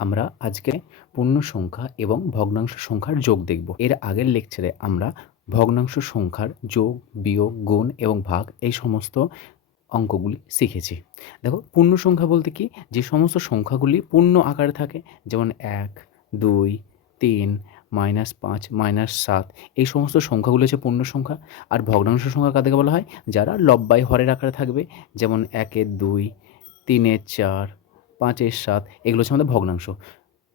আমরা আজকে পূর্ণ সংখ্যা এবং ভগ্নাংশ সংখ্যার যোগ দেখব। এর আগের লেকচারে আমরা ভগ্নাংশ সংখ্যার যোগ, বিয়োগ, গুণ এবং ভাগ এই সমস্ত অঙ্কগুলি শিখেছি। দেখো পূর্ণ সংখ্যা বলতে কি? যে সমস্ত সংখ্যাগুলি পূর্ণ আকারে থাকে, যেমন এক, দুই, তিন, মাইনাস পাঁচ, মাইনাস সাত, এই সমস্ত সংখ্যাগুলি হচ্ছে পূর্ণ সংখ্যা আর ভগ্নাংশ সংখ্যা কাদেরকে বলা হয়? যারা লব্বাই হরের আকারে থাকবে, যেমন একের দুই, তিনের চার পাঁচের সাত, এগুলো হচ্ছে আমাদের ভগ্নাংশ।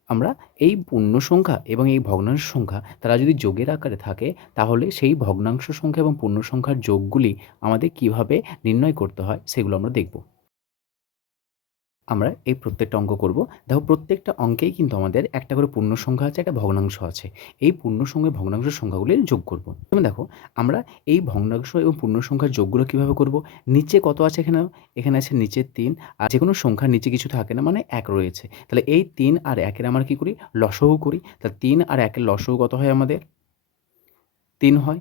আমরা এই পূর্ণ সংখ্যা এবং এই ভগ্নাংশ সংখ্যা, তারা যদি যোগের আকারে থাকে, তাহলে সেই ভগ্নাংশ সংখ্যা এবং পূর্ণ সংখ্যার যোগগুলি আমাদের কীভাবে নির্ণয় করতে হয়, সেগুলো আমরা দেখব। আমরা এই প্রত্যেকটা অঙ্ক করব। দেখো প্রত্যেকটা অঙ্কেই কিন্তু আমাদের একটা করে পূর্ণ সংখ্যা আছে, একটা ভগ্নাংশ আছে। এই পূর্ণ সংখ্যা, ভগ্নাংশ সংখ্যাগুলির যোগ করব। যেমন দেখো, আমরা এই ভগ্নাংশ এবং পূর্ণ সংখ্যার যোগগুলো কীভাবে করব? নিচে কত আছে এখানে? এখানে আছে নিচে তিন, আর যে কোনো সংখ্যার নিচে কিছু থাকে না মানে এক রয়েছে। তাহলে এই তিন আর একের আমরা কী করি? লসহু করি। তাহলে তিন আর একের লসহু কত হয় আমাদের? তিন হয়।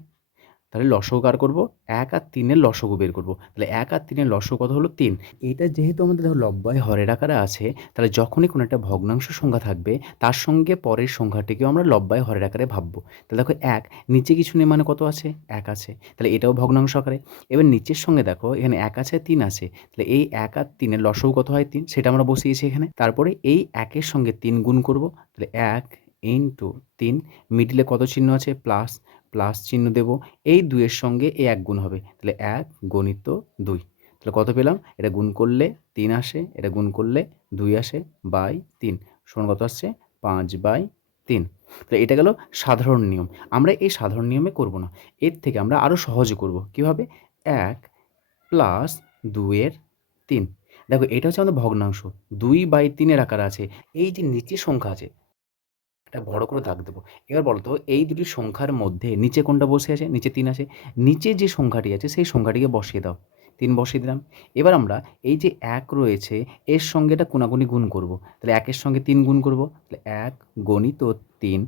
তাহলে লসগু কার করব? এক আর তিনের লসগু বের করব। তাহলে এক আর তিনের লসগু কত হলো? তিন। এটা যেহেতু আমাদের দেখো লব্বায় হরের আকারে আছে, তাহলে যখনই কোনো একটা ভগ্নাংশ সংখ্যা থাকবে, তার সঙ্গে পরের সংখ্যাটিকেও আমরা লব্বায় হরের আকারে ভাববো। তাহলে দেখো এক, নিচে কিছু নেই মানে কত আছে? এক আছে। তাহলে এটাও ভগ্নাংশ আকারে। এবার নিচের সঙ্গে দেখো, এখানে এক আছে, তিন আছে। তাহলে এই এক আর তিনের লসগু কত হয়? তিন। সেটা আমরা বসিয়েছি এখানে। তারপরে এই একের সঙ্গে তিন গুণ করব। তাহলে এক ইন্টু তিন, মিডিলে কত চিহ্ন আছে? প্লাস প্লাস চিহ্ন দেব, এই দুইয়ের সঙ্গে এ এক গুণ হবে। তাহলে এক গণিত দুই। তাহলে কত পেলাম? এটা গুণ করলে তিন আসে, এটা গুণ করলে দুই আসে বাই তিন। সমান কত আসছে? পাঁচ বাই তিন। তাহলে এটা গেল সাধারণ নিয়ম। আমরা এই সাধারণ নিয়মে করব না। এর থেকে আমরা আরও সহজে করব। কীভাবে? এক প্লাস দুইয়ের তিন। দেখো, এটা হচ্ছে আমাদের ভগ্নাংশ। দুই বাই তিনের আকার আছে। এই যে নিচে সংখ্যা আছে একটা বড় করে দাগ দেবো। এবার বলতো, এই দুটি সংখ্যার মধ্যে নিচে কোনটা বসে আছে? নিচে তিন আছে। নিচে যে সংখ্যাটি আছে, সেই সংখ্যাটিকে বসিয়ে দাও। তিন বসিয়ে দিলাম। এবার আমরা এই যে এক রয়েছে, এর সঙ্গে এটা কোনাগুনি গুণ করব। তাহলে একের সঙ্গে তিন গুণ করব। তাহলে এক গণিত ও তিন।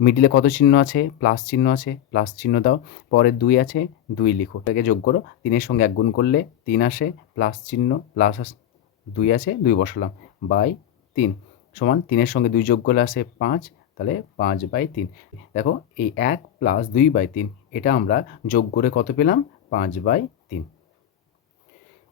মিডিলে কত চিহ্ন আছে? প্লাস চিহ্ন আছে। প্লাস চিহ্ন দাও। পরে দুই আছে, দুই লিখো। এটাকে যোগ করো। তিনের সঙ্গে এক গুণ করলে তিন আসে, প্লাস চিহ্ন, প্লাস দুই আছে, দুই বসালাম। বাই তিন। সমান তিনের সঙ্গে দুই যোগ করলে আসে পাঁচ। তাহলে পাঁচ বাই তিন। দেখো এই এক প্লাস দুই বাই তিন, এটা আমরা যোগ করে কত পেলাম? পাঁচ বাই তিন।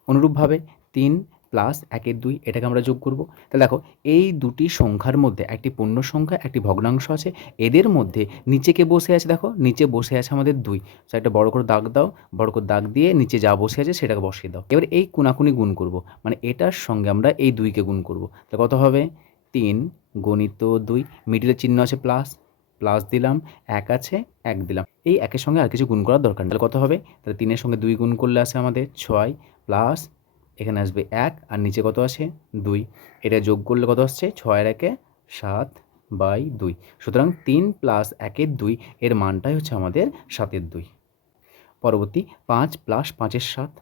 অনুরূপভাবে তিন প্লাস একের দুই, এটাকে আমরা যোগ করব। তাহলে দেখো এই দুটি সংখ্যার মধ্যে একটি পূর্ণ সংখ্যা, একটি ভগ্নাংশ আছে। এদের মধ্যে নিচে কে বসে আছে দেখো, নিচে বসে আছে আমাদের দুই। তো একটা বড় করে দাগ দাও, বড় করে দাগ দিয়ে নিচে যা বসে আছে সেটাকে বসিয়ে দাও। এবার এই কোনাকুনি গুণ করব মানে এটার সঙ্গে আমরা এই দুইকে গুণ করব। তাহলে কত হবে? তিন গণিত দুই, মিডিলের চিহ্ন আছে প্লাস প্লাস দিলাম, এক আছে, এক দিলাম। এই একের সঙ্গে আর কিছু গুণ করার দরকার তাহলে কত হবে? তাহলে তিনের সঙ্গে দুই গুণ করলে আসে আমাদের ছয় প্লাস এখানে আসবে এক, আর নিচে কত আছে দুই। এটা যোগ করলে কত আসছে? ছয়ের একে সাত বাই দুই। সুতরাং তিন প্লাস একের দুই, এর মানটাই হচ্ছে আমাদের সাতের দুই। পরবর্তী পাঁচ প্লাস পাঁচের সাত।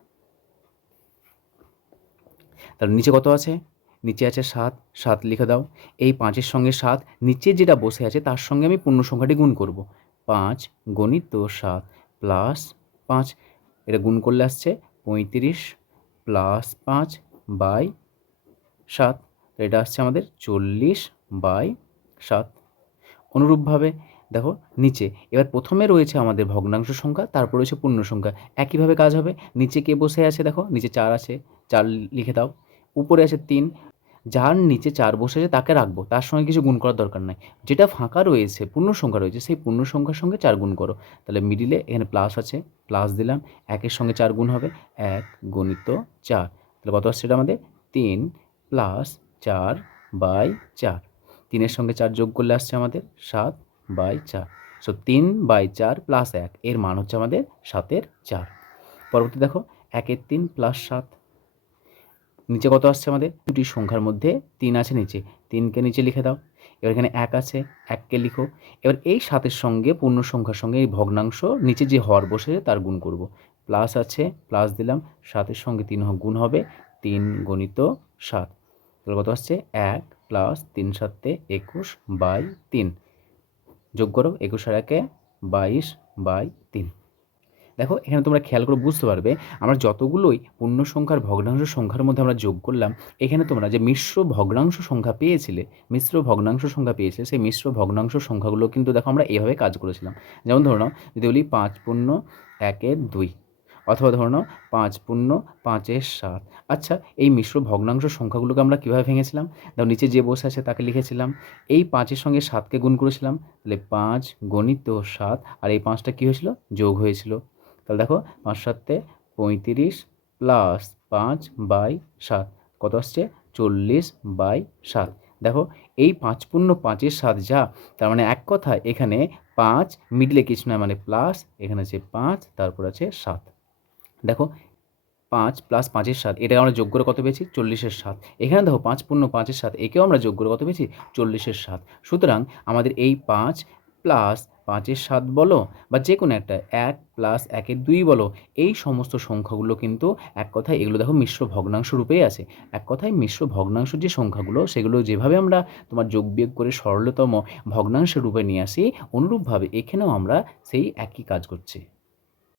তাহলে নিচে কত আছে? নিচে আছে সাত সাত লিখে দাও। এই পাঁচের সঙ্গে সাত, নিচে যেটা বসে আছে তার সঙ্গে আমি পূর্ণ সংখ্যাটি গুণ করব। পাঁচ গণিত সাত প্লাস পাঁচ, এটা গুণ করলে আসছে পঁয়ত্রিশ প্লাস পাঁচ বাই সাত এটা আসছে আমাদের চল্লিশ বাই সাত। অনুরূপভাবে দেখো নিচে, এবার প্রথমে রয়েছে আমাদের ভগ্নাংশ সংখ্যা, তারপর রয়েছে পূর্ণ সংখ্যা একইভাবে কাজ হবে, নিচে কে বসে আছে দেখো, নিচে চার আছে, চার লিখে দাও। উপরে আছে তিন যার নিচে চার বসেছে তাকে রাখব, তার সঙ্গে কিছু গুণ করার দরকার নাই। যেটা ফাঁকা রয়েছে পূর্ণ সংখ্যা রয়েছে, সেই পূর্ণ সংখ্যার সঙ্গে চার গুণ করো। তাহলে মিডিলে এখানে প্লাস আছে প্লাস দিলাম, একের সঙ্গে চার গুণ হবে, এক গণিত চার। তাহলে কত আসছে আমাদের? তিন প্লাস চার বাই চার। তিনের সঙ্গে চার যোগ করলে আসছে আমাদের সাত বাই চার। সো তিন বাই চার প্লাস এক, এর মান হচ্ছে আমাদের সাতের চার। পরবর্তী দেখো, একের তিন প্লাস সাত নিচে কত আসছে আমাদের? দুটি সংখ্যার মধ্যে তিন আছে নিচে। তিনকে নিচে লিখে দাও। এবার এখানে এক আছে, এককে লিখো। এবার এই সাতের সঙ্গে পূর্ণ সংখ্যার সঙ্গে এই ভগ্নাংশ নিচে যে হর বসে তার গুণ করব। প্লাস আছে, প্লাস দিলাম, সাতের সঙ্গে তিন গুণ হবে তিন গণিত সাত। তাহলে কত আসছে? এক প্লাস তিন সাতে একুশ বাই তিন। যোগ করো, একুশ আর একে বাইশ বাই তিন। দেখো, এখানে তোমরা খেয়াল করে বুঝতে পারবে, আমরা যতগুলোই পূর্ণ সংখ্যার ভগ্নাংশ সংখ্যার মধ্যে আমরা যোগ করলাম, এখানে তোমরা যে মিশ্র ভগ্নাংশ সংখ্যা পেয়েছিলে, মিশ্র ভগ্নাংশ সংখ্যা পেয়েছিলে, সেই মিশ্র ভগ্নাংশ সংখ্যাগুলো কিন্তু দেখো আমরা এভাবে কাজ করেছিলাম। যেমন ধরো যদি বলি পাঁচ পূর্ণ একের দুই, অথবা ধরো নাও পাঁচ পূর্ণ পাঁচের সাত আচ্ছা এই মিশ্র ভগ্নাংশ সংখ্যাগুলোকে আমরা কীভাবে ভেঙেছিলাম? দেখো, নিচে যে বসে আছে তাকে লিখেছিলাম, এই পাঁচের সঙ্গে সাতকে গুণ করেছিলাম, তাহলে পাঁচ গণিত সাত, আর এই পাঁচটা কী হয়েছিল? যোগ হয়েছিল। তাহলে দেখো পাঁচ সাতে পঁয়ত্রিশ প্লাস পাঁচ বাই সাত, কত আসছে? চল্লিশ বাই সাত। দেখো এই পাঁচ পূর্ণ পাঁচের সাত যা, তার মানে এক কথা এখানে পাঁচ মিডলে কিছু না মানে প্লাস এখানে আছে পাঁচ, তারপর আছে সাত। দেখো পাঁচ প্লাস পাঁচের সাত এটা আমরা যোগ করে কত পেয়েছি? চল্লিশের সাত। এখানে দেখো পাঁচ পূর্ণ পাঁচের সাত, একেও আমরা যোগ করে কত পেয়েছি? চল্লিশের সাত। সুতরাং আমাদের এই পাঁচ প্লাস পাঁচের সাত বলো বা যে কোনো একটা, এক প্লাস একের দুই বলো, এই সমস্ত সংখ্যাগুলো কিন্তু এক কথায় এগুলো দেখো মিশ্র ভগ্নাংশ রূপেই আছে। এক কথায় মিশ্র ভগ্নাংশ যে সংখ্যাগুলো, সেগুলো যেভাবে আমরা তোমার যোগ বিয়োগ করে সরলতম ভগ্নাংশ রূপে নিয়ে আসি, অনুরূপভাবে এখানেও আমরা সেই একই কাজ করছি।